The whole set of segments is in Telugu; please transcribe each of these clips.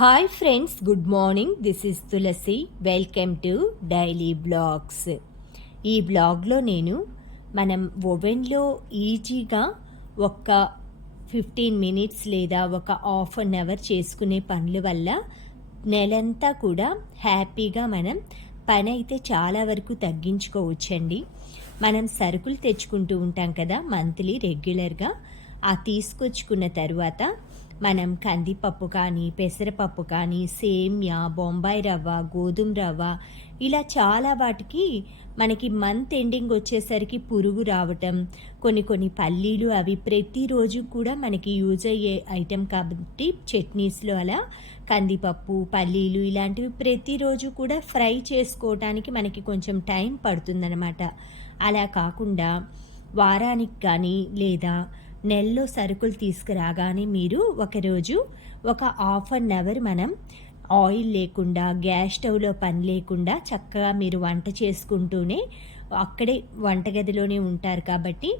Hi friends, good morning. This is Tulasi. Welcome to daily blogs. ఈ బ్లాగ్లో నేను మనం ఓవెన్లో ఈజీగా ఒక 15 మినిట్స్ లేదా ఒక హాఫ్ అన్ అవర్ చేసుకునే పనుల వల్ల నెలంతా కూడా హ్యాపీగా మనం పని అయితే చాలా వరకు తగ్గించుకోవచ్చండి. మనం సరుకులు తెచ్చుకుంటూ ఉంటాం కదా మంత్లీ రెగ్యులర్గా. ఆ తీసుకొచ్చుకున్న తర్వాత మనం కందిపప్పు కానీ, పెసరపప్పు కానీ, సేమ్యా, బొంబాయి రవ్వ, గోధుమ రవ్వ ఇలా చాలా వాటికి మనకి మంత్ ఎండింగ్ వచ్చేసరికి పురుగు రావటం, కొన్ని పల్లీలు అవి ప్రతిరోజు కూడా మనకి యూజ్ అయ్యే ఐటెం కాబట్టి చట్నీస్లో అలా కందిపప్పు, పల్లీలు ఇలాంటివి ప్రతిరోజు కూడా ఫ్రై చేసుకోవటానికి మనకి కొంచెం టైం పడుతుందన్నమాట. అలా కాకుండా వారానికి కానీ లేదా నెలలో సరుకులు తీసుకురాగానే మీరు ఒకరోజు ఒక హాఫ్ అన్ అవర్ మనం ఆయిల్ లేకుండా గ్యాస్ స్టవ్లో పని లేకుండా చక్కగా మీరు వంట చేసుకుంటూనే అక్కడే వంటగదిలోనే ఉంటారు కాబట్టి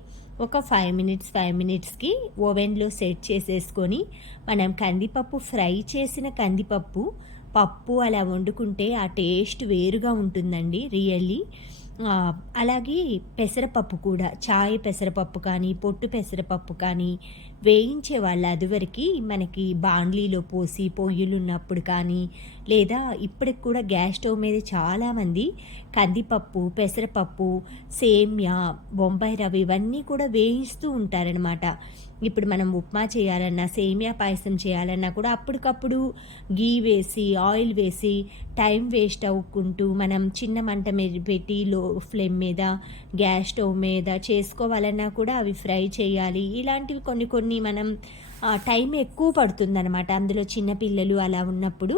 ఒక 5 మినిట్స్కి ఓవెన్లో సెట్ చేసేసుకొని మనం కందిపప్పు ఫ్రై చేసిన కందిపప్పు పప్పు అలా వండుకుంటే ఆ టేస్ట్ వేరుగా ఉంటుందండి రియల్లీ. అలాగే పెసరపప్పు కూడా చాయ్ పెసరపప్పు కానీ పొట్టు పెసరపప్పు కానీ వేయించే వాళ్ళు అదివరకు మనకి బాండ్లీలో పోసి పొయ్యిలు ఉన్నప్పుడు కానీ లేదా ఇప్పటికి కూడా గ్యాస్ స్టవ్ మీద చాలామంది కందిపప్పు పెసరపప్పు సేమ్యా బొంబాయి రవ్వ ఇవన్నీ కూడా వేయిస్తూ ఉంటారనమాట. ఇప్పుడు మనం ఉప్మా చేయాలన్నా సేమియా పాయసం చేయాలన్నా కూడా అప్పటికప్పుడు గీ వేసి ఆయిల్ వేసి టైం వేస్ట్ అవ్వకుంటూ మనం చిన్న మంట మీద పెట్టి లో ఫ్లేమ్ మీద గ్యాస్ స్టవ్ మీద చేసుకోవాలన్నా కూడా అవి ఫ్రై చేయాలి. ఇలాంటివి కొన్ని మనం టైం ఎక్కువ పడుతుందన్నమాట. అందులో చిన్నపిల్లలు అలా ఉన్నప్పుడు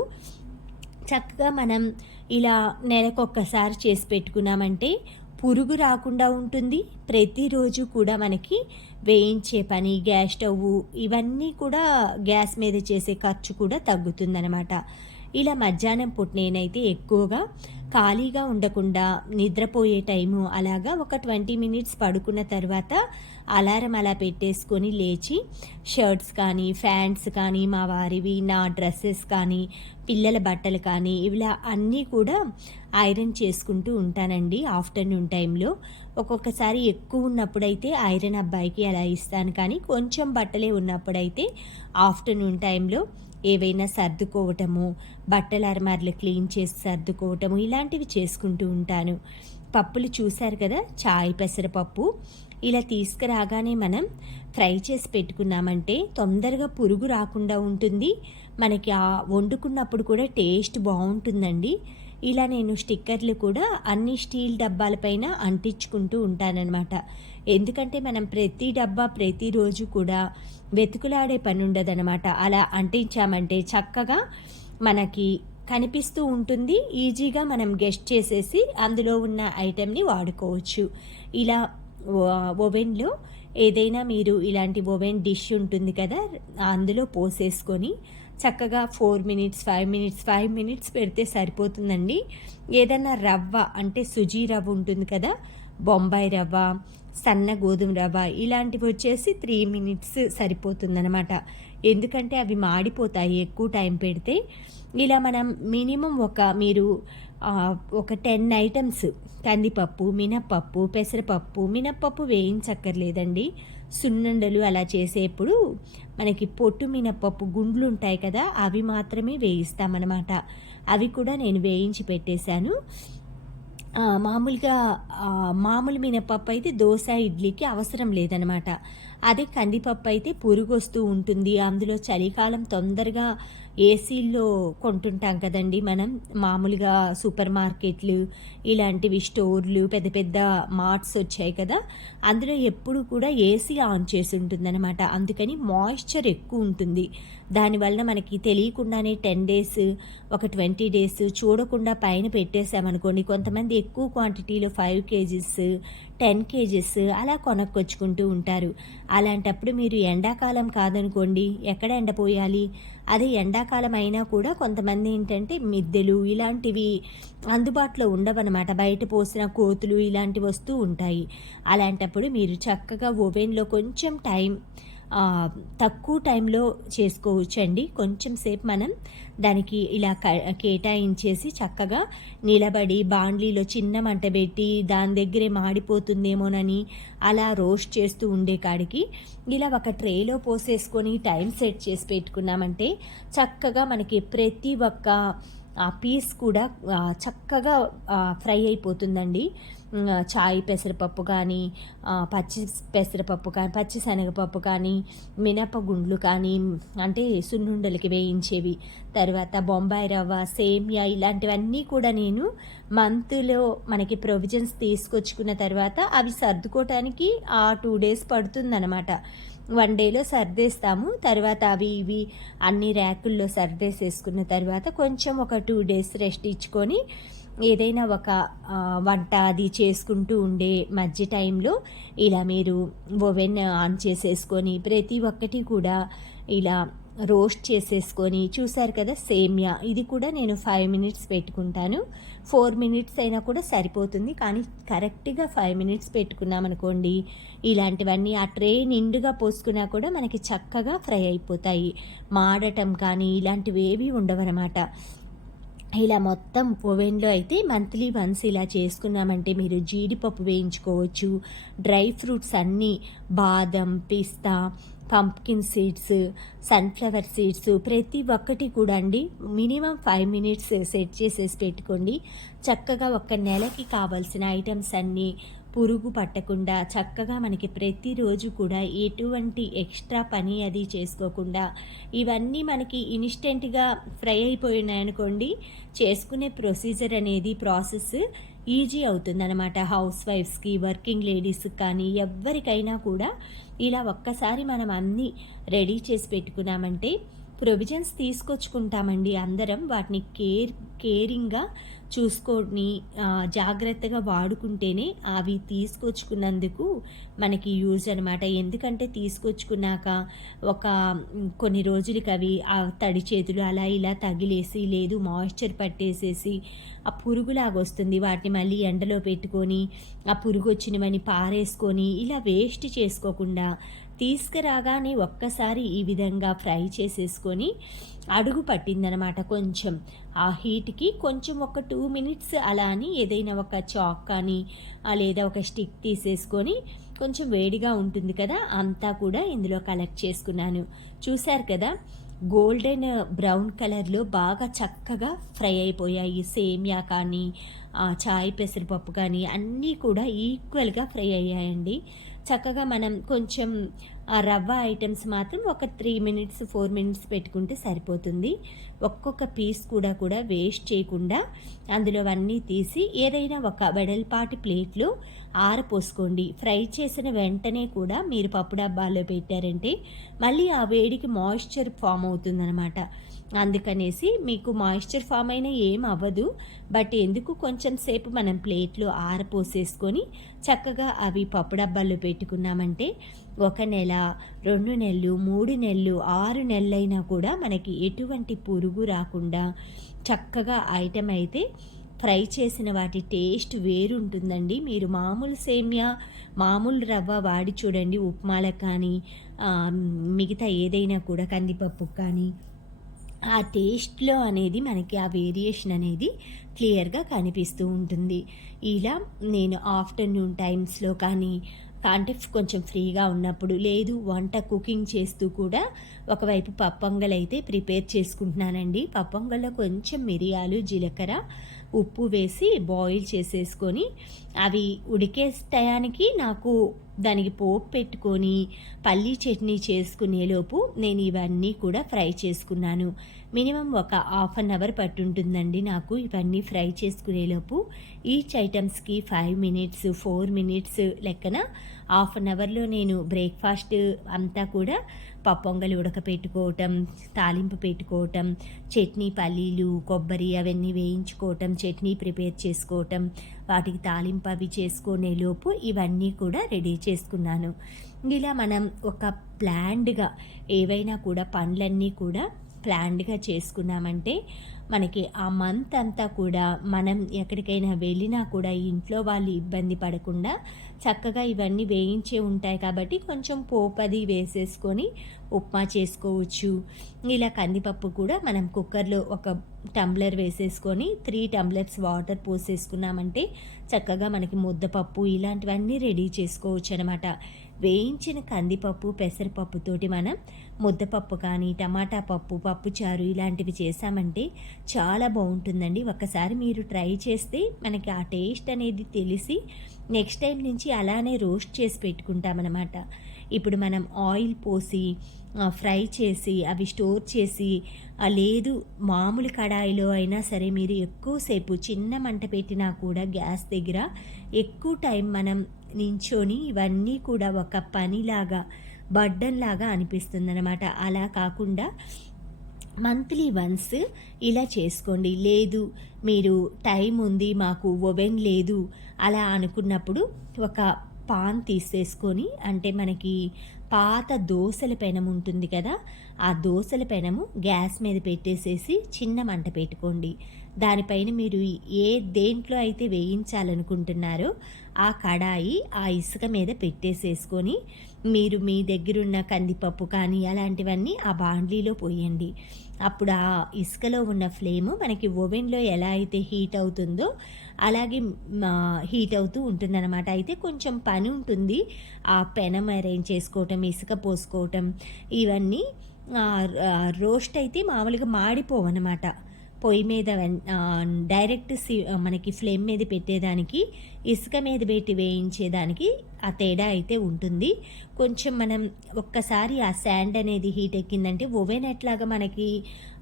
చక్కగా మనం ఇలా నెలకొక్కసారి చేసి పెట్టుకున్నామంటే పురుగు రాకుండా ఉంటుంది. ప్రతిరోజు కూడా మనకి వేయించే పని గ్యాస్ స్టవ్ ఇవన్నీ కూడా గ్యాస్ మీద చేసే ఖర్చు కూడా తగ్గుతుందనమాట. ఇలా మధ్యాహ్నం పూట నేనైతే ఎక్కువగా ఖాళీగా ఉండకుండా నిద్రపోయే టైము అలాగా ఒక 20 మినిట్స్ పడుకున్న తర్వాత అలారం అలా పెట్టేసుకొని లేచి షర్ట్స్ కానీ ఫ్యాంట్స్ కానీ మా వారివి నా డ్రెస్సెస్ కానీ పిల్లల బట్టలు కానీ ఇలా అన్నీ కూడా ఐరన్ చేసుకుంటూ ఉంటానండి ఆఫ్టర్నూన్ టైంలో. ఒక్కొక్కసారి ఎక్కువ ఉన్నప్పుడైతే ఐరన్ అబ్బాయికి అలా ఇస్తాను, కానీ కొంచెం బట్టలే ఉన్నప్పుడైతే ఆఫ్టర్నూన్ టైంలో ఏవైనా సర్దుకోవటము బట్టల అరమార్లు క్లీన్ చేసి సర్దుకోవటము ఇలాంటివి చేసుకుంటూ ఉంటాను. పప్పులు చూశారు కదా, చాయ్ పెసరపప్పు ఇలా తీసుకురాగానే మనం ఫ్రై చేసి పెట్టుకున్నామంటే తొందరగా పురుగు రాకుండా ఉంటుంది. మనకి ఆ వండుకున్నప్పుడు కూడా టేస్ట్ బాగుంటుందండి. ఇలా నేను స్టిక్కర్లు కూడా అన్ని స్టీల్ డబ్బాలపైన అంటించుకుంటూ ఉంటానన్నమాట. ఎందుకంటే మనం ప్రతి డబ్బా ప్రతిరోజు కూడా వెతుకులాడే పని ఉండదనమాట. అలా అంటించామంటే చక్కగా మనకి కనిపిస్తూ ఉంటుంది. ఈజీగా మనం గెస్ట్ చేసేసి అందులో ఉన్న ఐటెంని వాడుకోవచ్చు. ఇలా ఓవెన్లో ఏదైనా మీరు ఇలాంటి ఓవెన్ డిష్ ఉంటుంది కదా, అందులో పోసేసుకొని చక్కగా 4 మినిట్స్ 5 మినిట్స్ పెడితే సరిపోతుందండి. ఏదన్నా రవ్వ అంటే సుజీ రవ్వ ఉంటుంది కదా, బొంబాయి రవ్వ సన్న గోధుమ రవ్వ ఇలాంటివి వచ్చేసి 3 మినిట్స్ సరిపోతుందన్నమాట. ఎందుకంటే అవి మాడిపోతాయి ఎక్కువ టైం పెడితే. ఇలా మనం మినిమం మీరు ఒక 10 ఐటమ్స్ కందిపప్పు మినప్పప్పు పెసరపప్పు మినప్పప్పు వేయించక్కర్లేదండి. సున్నుండలు అలా చేసేప్పుడు మనకి పొట్టు మినప్పప్పు గుండ్లు ఉంటాయి కదా, అవి మాత్రమే వేయిస్తామన్నమాట. అవి కూడా నేను వేయించి పెట్టేశాను. మామూలుగా మామూలు మినపప్పు అయితే దోశ ఇడ్లీకి అవసరం లేదనమాట. అదే కందిపప్పు అయితే పురుగు వస్తూ ఉంటుంది. అందులో చలికాలం తొందరగా ఏసీల్లో కొంటుంటాం కదండి మనం. మామూలుగా సూపర్ మార్కెట్లు ఇలాంటివి స్టోర్లు పెద్ద పెద్ద మార్ట్స్ వచ్చాయి కదా, అందులో ఎప్పుడు కూడా ఏసీ ఆన్ చేసి ఉంటుందన్నమాట. అందుకని మాయిశ్చర్ ఎక్కువ ఉంటుంది. దానివల్ల మనకి తెలియకుండానే 10 డేస్ ఒక 20 డేస్ చూడకుండా పైన పెట్టేసామనుకోండి, కొంతమంది ఎక్కువ క్వాంటిటీలో 5 కేజీస్ 10 కేజీస్ అలా కొనుక్కొచ్చుకుంటూ ఉంటారు. అలాంటప్పుడు మీరు ఎండాకాలం కాదనుకోండి, ఎక్కడ ఎండపోయాలి? అదే ఎండాకాలం అయినా కూడా కొంతమంది ఏంటంటే మిద్దెలు ఇలాంటివి అందుబాటులో ఉండవన్నమాట. బయట పోసిన కోతులు ఇలాంటివి వస్తూ ఉంటాయి. అలాంటప్పుడు మీరు చక్కగా ఓవెన్లో కొంచెం టైం తక్కువ టైంలో చేసుకోవచ్చండి. కొంచెం సేపు మనం దానికి ఇలా కేటాయించేసి చక్కగా నిలబడి బాండ్లీలో చిన్న మంట పెట్టి దాని దగ్గరే మాడిపోతుందేమోనని అలా రోస్ట్ చేస్తూ ఉండే కాడికి ఇలా ఒక ట్రేలో పోసేసుకొని టైం సెట్ చేసి పెట్టుకున్నామంటే చక్కగా మనకి ప్రతి ఒక్క పీస్ కూడా చక్కగా ఫ్రై అయిపోతుందండి. చాయ్ పెసరపప్పు కానీ, పచ్చి పెసరపప్పు కానీ, పచ్చి శనగపప్పు కానీ, మినపగుండ్లు కానీ, అంటే సున్నుండలకి వేయించేవి, తర్వాత బొంబాయి రవ్వ, సేమియా ఇలాంటివన్నీ కూడా నేను మంత్లో మనకి ప్రొవిజన్స్ తీసుకొచ్చుకున్న తర్వాత అవి సర్దుకోవటానికి 2 డేస్ పడుతుందన్నమాట. 1 డేలో సర్దేస్తాము. తర్వాత అవి ఇవి అన్ని ర్యాకుల్లో సర్దేసేసుకున్న తర్వాత కొంచెం ఒక 2 డేస్ రెస్ట్ ఇచ్చుకొని ఏదైనా ఒక వంట అది చేసుకుంటూ ఉండే మధ్య టైంలో ఇలా మీరు ఓవెన్ ఆన్ చేసేసుకొని ప్రతి ఒక్కటి కూడా ఇలా రోస్ట్ చేసేసుకొని చూసారు కదా సేమియా ఇది కూడా నేను 5 మినిట్స్ పెట్టుకుంటాను. 4 మినిట్స్ అయినా కూడా సరిపోతుంది. కానీ కరెక్ట్గా 5 మినిట్స్ పెట్టుకున్నామనుకోండి ఇలాంటివన్నీ ఆ ట్రే నిండుగా పోసుకున్నా కూడా మనకి చక్కగా ఫ్రై అయిపోతాయి. మాడటం కానీ ఇలాంటివి ఏవి ఉండవన్నమాట. ఇలా మొత్తం ఓవెన్లో అయితే మంత్లీ వన్స్ ఇలా చేసుకున్నామంటే మీరు జీడిపప్పు వేయించుకోవచ్చు. డ్రై ఫ్రూట్స్ అన్నీ బాదం, పిస్తా, పంప్కిన్ సీడ్స్, సన్ఫ్లవర్ సీడ్స్ ప్రతి ఒక్కటి కూడా అండి మినిమం 5 మినిట్స్ సెట్ చేసేసి పెట్టుకోండి. చక్కగా ఒక నెలకి కావాల్సిన ఐటమ్స్ అన్నీ పురుగు పట్టకుండా చక్కగా మనకి ప్రతిరోజు కూడా ఎటువంటి ఎక్స్ట్రా పని అది చేసుకోకుండా ఇవన్నీ మనకి ఇన్స్టెంట్గా ఫ్రై అయిపోయినాయనుకోండి చేసుకునే ప్రొసీజర్ అనేది ప్రాసెస్ ఈజీ అవుతుందన్నమాట. హౌస్ వైఫ్స్కి, వర్కింగ్ లేడీస్కి కానీ ఎవరికైనా కూడా ఇలా ఒక్కసారి మనం అన్నీ రెడీ చేసి పెట్టుకున్నామంటే ప్రొవిజన్స్ తీసుకొచ్చుకుంటామండి అందరం. వాటిని కేరింగ్గా చూసుకొని జాగ్రత్తగా వాడుకుంటేనే అవి తీసుకొచ్చుకున్నందుకు మనకి యూజ్ అనమాట. ఎందుకంటే తీసుకొచ్చుకున్నాక ఒక కొన్ని రోజులకి అవి ఆ తడి చేతులు అలా ఇలా తగిలేసి లేదు మాయిశ్చర్ పట్టేసేసి ఆ పురుగులాగా వస్తుంది. వాటిని మళ్ళీ ఎండలో పెట్టుకొని ఆ పురుగు వచ్చినవని పారేసుకొని ఇలా వేస్ట్ చేసుకోకుండా తీసుకురాగానే ఒక్కసారి ఈ విధంగా ఫ్రై చేసేసుకొని అడుగు పట్టిందనమాట. కొంచెం ఆ హీట్కి కొంచెం ఒక 2 మినిట్స్ అలా అని ఏదైనా ఒక చాక్ కానీ లేదా ఒక స్టిక్ తీసేసుకొని కొంచెం వేడిగా ఉంటుంది కదా అంతా కూడా ఇందులో కలెక్ట్ చేసుకున్నాను. చూశారు కదా గోల్డెన్ బ్రౌన్ కలర్లో బాగా చక్కగా ఫ్రై అయిపోయాయి. సేమియా కానీ చాయ్ పెసరపప్పు కానీ అన్నీ కూడా ఈక్వల్గా ఫ్రై అయ్యాయండి. చక్కగా మనం కొంచెం రవ్వ ఐటమ్స్ మాత్రం ఒక 3 మినిట్స్ 4 మినిట్స్ పెట్టుకుంటే సరిపోతుంది. ఒక్కొక్క పీస్ కూడా వేస్ట్ చేయకుండా అందులో అన్నీ తీసి ఏదైనా ఒక వెడల్పాటి ప్లేట్లో ఆరపోసుకోండి. ఫ్రై చేసిన వెంటనే కూడా మీరు పప్పు డబ్బాలో పెట్టారంటే మళ్ళీ ఆ వేడికి మాయిశ్చర్ ఫామ్ అవుతుందన్నమాట. అందుకనేసి మీకు మాయిశ్చర్ ఫామ్ అయినా ఏం అవ్వదు. బట్ ఎందుకు కొంచెం సేపు మనం ప్లేట్లో ఆరపోసేసుకొని చక్కగా అవి పప్పు డబ్బాల్లో పెట్టుకున్నామంటే 1 నెల, 2 నెలలు, 3 నెలలు, 6 నెలలైనా కూడా మనకి ఎటువంటి పురుగు రాకుండా చక్కగా ఐటెం అయితే ఫ్రై చేసిన వాటి టేస్ట్ వేరుంటుందండి. మీరు మామూలు సేమియా, మామూలు రవ్వ వాడి చూడండి ఉప్మాలకు కానీ మిగతా ఏదైనా కూడా కందిపప్పు కానీ ఆ టేస్ట్లో అనేది మనకి ఆ వేరియేషన్ అనేది క్లియర్గా కనిపిస్తూ ఉంటుంది. ఇలా నేను ఆఫ్టర్నూన్ టైమ్స్లో కానీ అంటే కొంచెం ఫ్రీగా ఉన్నప్పుడు లేదు వంట కుకింగ్ చేస్తూ కూడా ఒకవైపు పప్పొంగల్ అయితే ప్రిపేర్ చేసుకుంటున్నానండి. పప్పొంగల్లో కొంచెం మిరియాలు, జీలకర్ర, ఉప్పు వేసి బాయిల్ చేసేసుకొని అవి ఉడికే టయానికి నాకు దానికి పోపు పెట్టుకొని పల్లీ చట్నీ చేసుకునేలోపు నేను ఇవన్నీ కూడా ఫ్రై చేసుకున్నాను. మినిమం ఒక 1/2 అవర్ పట్టుంటుందండి నాకు ఇవన్నీ ఫ్రై చేసుకునేలోపు. ఈచ్ ఐటమ్స్కి 5 మినిట్స్ 4 మినిట్స్ లెక్కన 1/2 అవర్లో నేను బ్రేక్ఫాస్ట్ అంతా కూడా పప్పొంగలి ఉడకపెట్టుకోవటం, తాలింపు పెట్టుకోవటం, చట్నీ పల్లీలు, కొబ్బరి అవన్నీ వేయించుకోవటం, చట్నీ ప్రిపేర్ చేసుకోవటం, వాటికి తాలింపు అవి చేసుకునేలోపు ఇవన్నీ కూడా రెడీ చేసుకున్నాను. ఇలా మనం ఒక ప్లాన్డ్గా ఏవైనా కూడా పనులన్నీ కూడా ప్లాన్డ్గా చేసుకున్నామంటే మనకి ఆ మంత్ అంతా కూడా మనం ఎక్కడికైనా వెళ్ళినా కూడా ఇంట్లో వాళ్ళు ఇబ్బంది పడకుండా చక్కగా ఇవన్నీ వేయించే ఉంటాయి కాబట్టి కొంచెం పోపది వేసేసుకొని ఉప్మా చేసుకోవచ్చు. ఇలా కందిపప్పు కూడా మనం కుక్కర్లో ఒక టంబ్లర్ వేసేసుకొని 3 టంబ్లర్స్ వాటర్ పోసేసుకున్నామంటే చక్కగా మనకి ముద్దపప్పు ఇలాంటివన్నీ రెడీ చేసుకోవచ్చు అనమాట. వేయించిన కందిపప్పు పెసరపప్పుతోటి మనం ముద్దపప్పు కానీ టమాటా పప్పు పప్పుచారు ఇలాంటివి చేసామంటే చాలా బాగుంటుందండి. ఒక్కసారి మీరు ట్రై చేస్తే మనకి ఆ టేస్ట్ అనేది తెలిసి నెక్స్ట్ టైం నుంచి అలానే రోస్ట్ చేసి పెట్టుకుంటామన్నమాట. ఇప్పుడు మనం ఆయిల్ పోసి ఫ్రై చేసి అవి స్టోర్ చేసి లేదు మామూలు కడాయిలో అయినా సరే మీరు ఎక్కువసేపు చిన్న మంట పెట్టినా కూడా గ్యాస్ దగ్గర ఎక్కువ టైం మనం నించొని ఇవన్నీ కూడా ఒక పనిలాగా బర్డన్‌లాగా అనిపిస్తుందనమాట. అలా కాకుండా మంత్లీ వన్స్ ఇలా చేసుకోండి. లేదు మీరు టైం ఉంది మాకు ఓవెన్ లేదు అలా అనుకున్నప్పుడు ఒక పాన్ తీసేసుకొని అంటే మనకి పాత దోసల పెనం ఉంటుంది కదా, ఆ దోసల పెనము గ్యాస్ మీద పెట్టేసేసి చిన్న మంట పెట్టుకోండి. దానిపైన మీరు దేంట్లో అయితే వేయించాలనుకుంటున్నారో ఆ కడాయి ఆ ఇసుక మీద పెట్టేసేసుకొని మీరు మీ దగ్గరున్న కందిపప్పు కానీ అలాంటివన్నీ ఆ బాండ్లీలో పోయండి. అప్పుడు ఆ ఇసుకలో ఉన్న ఫ్లేము మనకి ఓవెన్‌లో ఎలా అయితే హీట్ అవుతుందో అలాగే హీట్ అవుతూ ఉంటుందన్నమాట. అయితే కొంచెం పని ఉంటుంది. ఆ పెనం అరేంజ్ చేసుకోవటం, ఇసుక పోసుకోవటం ఇవన్నీ రోస్ట్ అయితే మామూలుగా మాడిపోవన్నమాట. పొయ్యి మీద డైరెక్ట్ మనకి ఫ్లేమ్ మీద పెట్టేదానికి, ఇసుక మీద పెట్టి వేయించేదానికి ఆ తేడా అయితే ఉంటుంది. కొంచెం మనం ఒక్కసారి ఆ శాండ్ అనేది హీట్ ఎక్కిందంటే ఓవెన్ ఎట్లాగా మనకి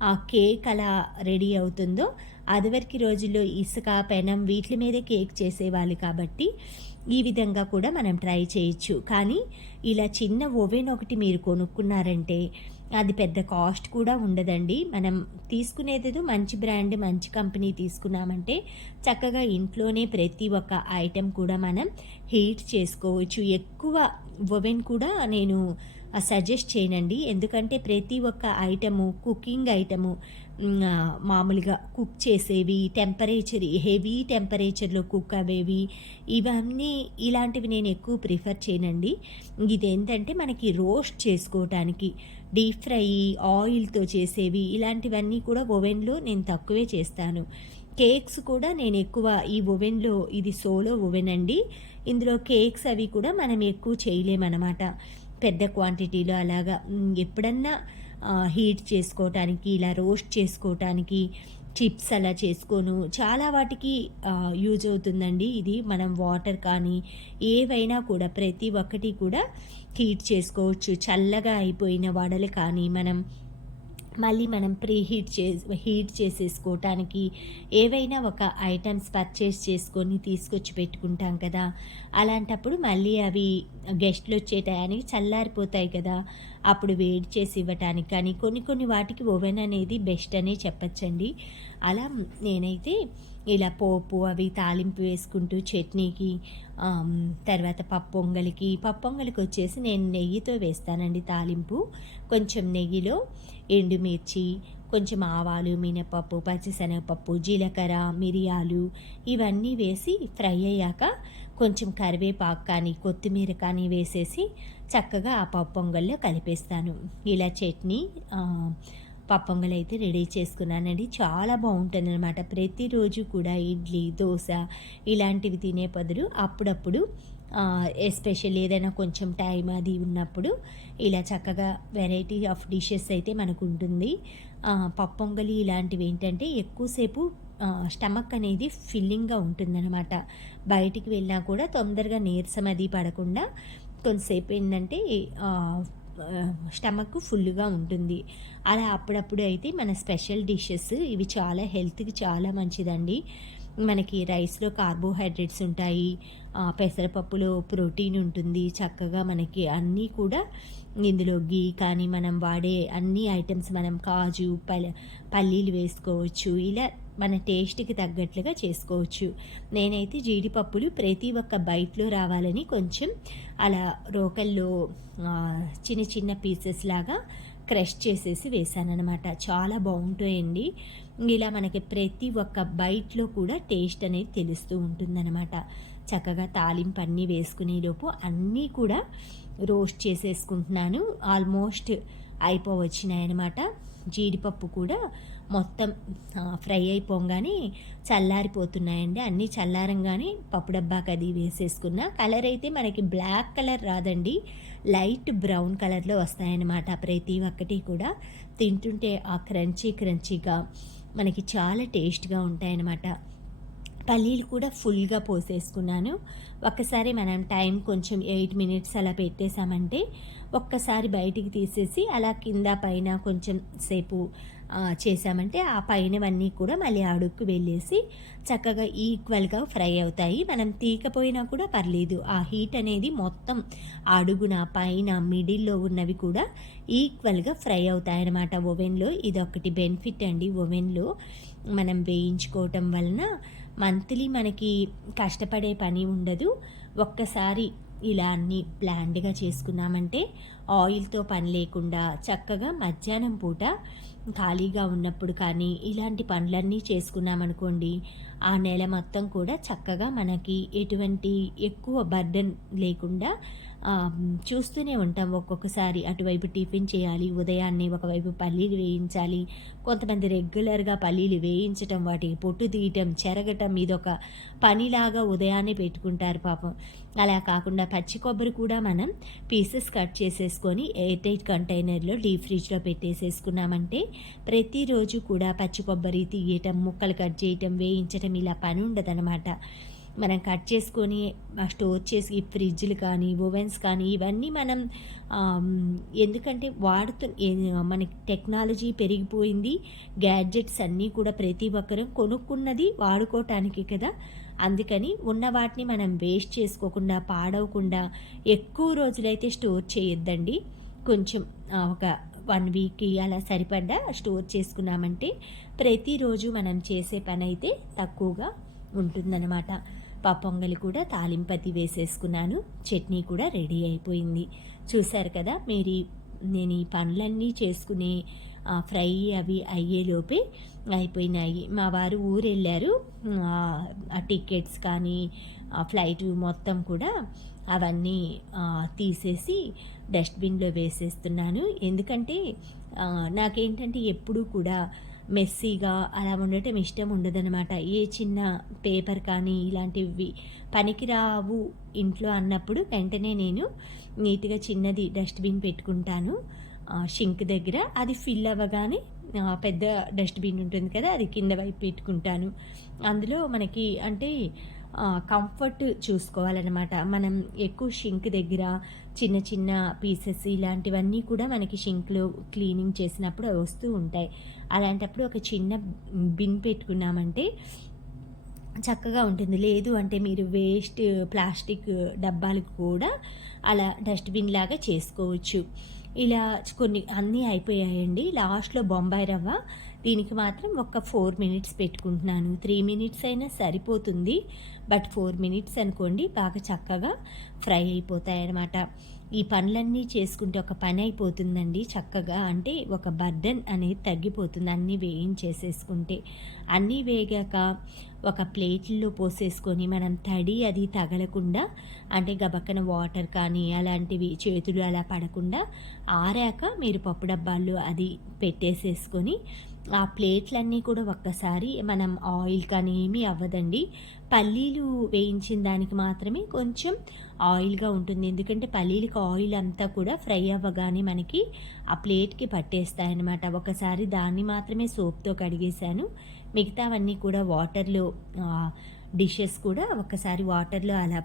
ఆ కేక్ అలా రెడీ అవుతుందో అదివరకు రోజుల్లో ఇసుక, పెనం వీటి మీదే కేక్ చేసేవాళ్ళు కాబట్టి ఈ విధంగా కూడా మనం ట్రై చేయొచ్చు. కానీ ఇలా చిన్న ఓవెన్ ఒకటి మీరు కొనుక్కున్నారంటే అది పెద్ద కాస్ట్ కూడా ఉండదండి. మనం తీసుకునేదేదో మంచి బ్రాండ్, మంచి కంపెనీ తీసుకున్నామంటే చక్కగా ఇంట్లోనే ప్రతి ఒక్క ఐటెం కూడా మనం హీట్ చేసుకోవచ్చు. ఎక్కువ ఓవెన్ కూడా నేను సజెస్ట్ చేయనండి. ఎందుకంటే ప్రతి ఒక్క ఐటము కుకింగ్ ఐటము మామూలుగా కుక్ చేసేవి హెవీ టెంపరేచర్లో కుక్ అవేవి ఇవన్నీ ఇలాంటివి నేను ఎక్కువ ప్రిఫర్ చేయనండి. ఇదేంటంటే మనకి రోస్ట్ చేసుకోవటానికి డీప్ ఫ్రై ఆయిల్తో చేసేవి ఇలాంటివన్నీ కూడా ఓవెన్లో నేను తక్కువే చేస్తాను. కేక్స్ కూడా నేను ఎక్కువ ఈ ఓవెన్లో ఇది సోలో ఓవెన్ అండి. ఇందులో కేక్స్ అవి కూడా మనం ఎక్కువ చేయలేమన్నమాట పెద్ద క్వాంటిటీలో అలాగా. ఎప్పుడన్నా హీట్ చేసుకోవటానికి ఇలా రోస్ట్ చేసుకోవటానికి చిప్స్ అలా చేసుకోను చాలా వాటికి యూజ్ అవుతుందండి. ఇది మనం వాటర్ కానీ ఏవైనా కూడా ప్రతి ఒక్కటి కూడా హీట్ చేసుకోవచ్చు. చల్లగా అయిపోయిన వడలు కానీ మనం హీట్ చేసేసుకోవటానికి ఏవైనా ఒక ఐటమ్స్ పర్చేస్ చేసుకొని తీసుకొచ్చి పెట్టుకుంటాం కదా, అలాంటప్పుడు మళ్ళీ అవి గెస్ట్లు వచ్చే టయానికి చల్లారిపోతాయి కదా, అప్పుడు వేడి చేసి ఇవ్వటానికి కానీ కొన్ని వాటికి ఓవెన్ అనేది బెస్ట్ అనే చెప్పచ్చండి. అలా నేనైతే ఇలా పోపు అవి తాలింపు వేసుకుంటూ చట్నీకి తర్వాత పప్పొంగలికి వచ్చేసి నేను నెయ్యితో వేస్తానండి తాలింపు. కొంచెం నెయ్యిలో ఎండుమిర్చి, కొంచెం ఆవాలు, మినపప్పు, పచ్చిశనగపప్పు, జీలకర్ర, మిరియాలు ఇవన్నీ వేసి ఫ్రై అయ్యాక కొంచెం కరివేపాకు కానీ కొత్తిమీర కానీ వేసేసి చక్కగా ఆ పప్పొంగల్లో కలిపేస్తాను. ఇలా చట్నీ పప్పొంగల్ అయితే రెడీ చేసుకున్నానండి. చాలా బాగుంటుందన్నమాట. ప్రతిరోజు కూడా ఇడ్లీ, దోశ ఇలాంటివి తినే బదులు అప్పుడప్పుడు ఎస్పెషల్లీ ఏదైనా కొంచెం టైం అది ఉన్నప్పుడు ఇలా చక్కగా వెరైటీ ఆఫ్ డిషెస్ అయితే మనకు ఉంటుంది. పప్పొంగలి ఇలాంటివి ఏంటంటే ఎక్కువసేపు స్టమక్ అనేది ఫిల్లింగ్గా ఉంటుందన్నమాట. బయటికి వెళ్ళినా కూడా తొందరగా నీరసం అది పడకుండా కొంతసేపు ఏంటంటే స్టమక్ ఫుల్గా ఉంటుంది. అలా అప్పుడప్పుడు అయితే మన స్పెషల్ డిషెస్ ఇవి చాలా హెల్త్కి చాలా మంచిదండి. మనకి రైస్లో కార్బోహైడ్రేట్స్ ఉంటాయి, పెసరపప్పులో ప్రోటీన్ ఉంటుంది. చక్కగా మనకి అన్నీ కూడా ఇందులో గీ కానీ మనం వాడే అన్ని ఐటమ్స్ మనం కాజు పల్లీలు వేసుకోవచ్చు. ఇలా మన టేస్ట్‌కి తగ్గట్లుగా చేసుకోవచ్చు. నేనైతే జీడిపప్పులు ప్రతి ఒక్క బైట్‌లో రావాలని కొంచెం అలా రోకల్లో చిన్న చిన్న పీసెస్ లాగా క్రష్ చేసేసి వేశాననమాట. చాలా బావుంటాయండి. ఇలా మనకి ప్రతి ఒక్క బైట్‌లో కూడా టేస్ట్ అనేది తెలుస్తూ ఉంటుందనమాట. చక్కగా తాలింపు అన్నీ వేసుకునేలోపు అన్నీ కూడా రోస్ట్ చేసేసుకుంటున్నాను. ఆల్మోస్ట్ అయిపోవచ్చినాయనమాట. జీడిపప్పు కూడా మొత్తం ఫ్రై అయిపోగానే చల్లారిపోతున్నాయండి. అన్నీ చల్లారంగానే పప్పు డబ్బాకి అది వేసేసుకున్నా. కలర్ అయితే మనకి బ్లాక్ కలర్ రాదండి, లైట్ బ్రౌన్ కలర్లో వస్తాయన్నమాట. ప్రతి ఒక్కటి కూడా తింటుంటే ఆ క్రంచీగా మనకి చాలా టేస్ట్గా ఉంటాయన్నమాట. పల్లీలు కూడా ఫుల్గా పోసేసుకున్నాను. ఒక్కసారి మనం టైం కొంచెం 8 మినిట్స్ అలా పెట్టేసామంటే ఒక్కసారి బయటికి తీసేసి అలా కింద పైన కొంచెం సేపు చేసామంటే ఆ పైనవన్నీ కూడా మళ్ళీ అడుక్కు వెళ్ళేసి చక్కగా ఈక్వల్గా ఫ్రై అవుతాయి. మనం తీకపోయినా కూడా పర్లేదు. ఆ హీట్ అనేది మొత్తం అడుగున పైన మిడిల్లో ఉన్నవి కూడా ఈక్వల్గా ఫ్రై అవుతాయన్నమాట ఓవెన్లో. ఇదొకటి బెనిఫిట్ అండి ఓవెన్లో మనం వేయించుకోవటం వలన. మంత్లీ మనకి కష్టపడే పని ఉండదు. ఒక్కసారి ఇలా అన్నీ ప్లాన్డ్గా చేసుకున్నామంటే ఆయిల్తో పని లేకుండా చక్కగా మధ్యాహ్నం పూట ఖాళీగా ఉన్నప్పుడు కానీ ఇలాంటి పనులన్నీ చేసుకున్నామనుకోండి, ఆ నెల మొత్తం కూడా చక్కగా మనకి ఎటువంటి ఎక్కువ బర్డెన్ లేకుండా చూస్తూనే ఉంటాం. ఒక్కొక్కసారి అటువైపు టిఫిన్ చేయాలి, ఉదయాన్నే ఒకవైపు పల్లీలు వేయించాలి. కొంతమంది రెగ్యులర్గా పల్లీలు వేయించటం, వాటికి పొట్టు తీయటం, చెరగటం ఇదొక పనిలాగా ఉదయాన్నే పెట్టుకుంటారు పాపం. అలా కాకుండా పచ్చి కొబ్బరి కూడా మనం పీసెస్ కట్ చేసేసుకొని ఎయిర్ టైట్ కంటైనర్లో డీప్ ఫ్రిడ్జ్లో పెట్టేసేసుకున్నామంటే ప్రతిరోజు కూడా పచ్చి కొబ్బరి తీయటం, ముక్కలు కట్ చేయటం, వేయించటం ఇలా పని ఉండదనమాట. మనం కట్ చేసుకొని స్టోర్ చేసి ఫ్రిడ్జ్లు కానీ ఓవెన్స్ కానీ ఇవన్నీ మనం ఎందుకంటే మనకి టెక్నాలజీ పెరిగిపోయింది. గ్యాడ్జెట్స్ అన్నీ కూడా ప్రతి ఒక్కరం కొనుక్కున్నది వాడుకోవటానికి కదా. అందుకని ఉన్న వాటిని మనం వేస్ట్ చేసుకోకుండా పాడవకుండా ఎక్కువ రోజులైతే స్టోర్ చేయొద్దండి. కొంచెం ఒక 1 వీక్కి అలా సరిపడ్డా స్టోర్ చేసుకున్నామంటే ప్రతిరోజు మనం చేసే పని అయితే తక్కువగా ఉంటుందన్నమాట. పొంగలి కూడా తాలింపతి వేసేసుకున్నాను. చట్నీ కూడా రెడీ అయిపోయింది. చూశారు కదా నేను ఈ పనులన్నీ చేసుకునే ఫ్రై అవి అయ్యేలోపే అయిపోయినాయి. మా వారు ఊరెళ్ళారు. ఆ టికెట్స్ కానీ ఫ్లైట్ మొత్తం కూడా అవన్నీ తీసేసి డస్ట్బిన్లో వేసేస్తున్నాను. ఎందుకంటే నాకేంటంటే ఎప్పుడూ కూడా మెస్సీగా అలా ఉండటం ఇష్టం ఉండదనమాట. ఏ చిన్న పేపర్ కానీ ఇలాంటివి పనికిరావు ఇంట్లో అన్నప్పుడు వెంటనే నేను నీట్గా చిన్నది డస్ట్బిన్ పెట్టుకుంటాను షింక్ దగ్గర. అది ఫిల్ అవ్వగానే పెద్ద డస్ట్బిన్ ఉంటుంది కదా, అది కింద వైపు పెట్టుకుంటాను. అందులో మనకి అంటే కంఫర్ట్ చూసుకోవాలన్నమాట. మనం ఎక్కువ షింక్ దగ్గర చిన్న చిన్న పీసెస్ ఇలాంటివన్నీ కూడా మనకి షింక్లో క్లీనింగ్ చేసినప్పుడు అవి వస్తూ ఉంటాయి. అలాంటప్పుడు ఒక చిన్న బిన్ పెట్టుకున్నామంటే చక్కగా ఉంటుంది. లేదు అంటే మీరు వేస్ట్ ప్లాస్టిక్ డబ్బాలు కూడా అలా డస్ట్బిన్ లాగా చేసుకోవచ్చు. ఇలా కొన్ని అన్నీ అయిపోయాయండి. లాస్ట్లో బొంబాయి రవ్వ, దీనికి మాత్రం ఒక 4 మినిట్స్ పెట్టుకుంటున్నాను. 3 మినిట్స్ అయినా సరిపోతుంది, బట్ 4 మినిట్స్ అనుకోండి, బాగా చక్కగా ఫ్రై అయిపోతాయి అన్నమాట. ఈ పనులన్నీ చేసుకుంటే ఒక పని అయిపోతుందండి చక్కగా. అంటే ఒక బర్డెన్ అనేది తగ్గిపోతుంది అన్నీ వేయించేసేసుకుంటే. అన్నీ వేగాక ఒక ప్లేట్లో పోసేసుకొని మనం తడి అది తగలకుండా, అంటే గబక్కన వాటర్ కానీ అలాంటివి చేతులు అలా పడకుండా ఆరాక మీరు పప్పు డబ్బాల్లో అది పెట్టేసేసుకొని ఆ ప్లేట్లన్నీ కూడా ఒక్కసారి మనం ఆయిల్ కానీ ఏమీ అవ్వదండి. పల్లీలు వేయించిన దానికి మాత్రమే కొంచెం ఆయిల్గా ఉంటుంది. ఎందుకంటే పల్లీలకి ఆయిల్ అంతా కూడా ఫ్రై అవ్వగానే మనకి ఆ ప్లేట్కి పట్టేస్తాయన్నమాట. ఒకసారి దాన్ని మాత్రమే సోప్తో కడిగేశాను. మిగతావన్నీ కూడా వాటర్లో డిషెస్ కూడా ఒక్కసారి వాటర్లో అలా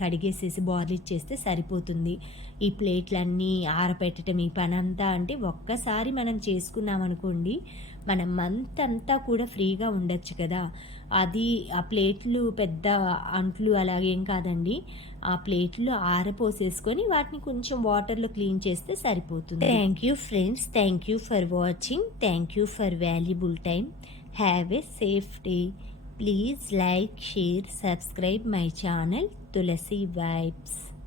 కడిగేసేసి బార్లిచ్చేస్తే సరిపోతుంది. ఈ ప్లేట్లన్నీ ఆరబెట్టడం ఈ పనంతా అంటే ఒక్కసారి మనం చేసుకున్నామనుకోండి, మనం మంత్ అంతా కూడా ఫ్రీగా ఉండొచ్చు కదా! అది ఆ ప్లేట్లు పెద్ద అంట్లు అలాగేం కాదండి. ఆ ప్లేట్లు ఆరపోసేసుకొని వాటిని కొంచెం వాటర్‌లో క్లీన్ చేస్తే సరిపోతుంది. Thank you friends. Thank you for watching. Thank you for valuable time. Have a safe day. Please like, share, subscribe my channel Tulasi Vibes.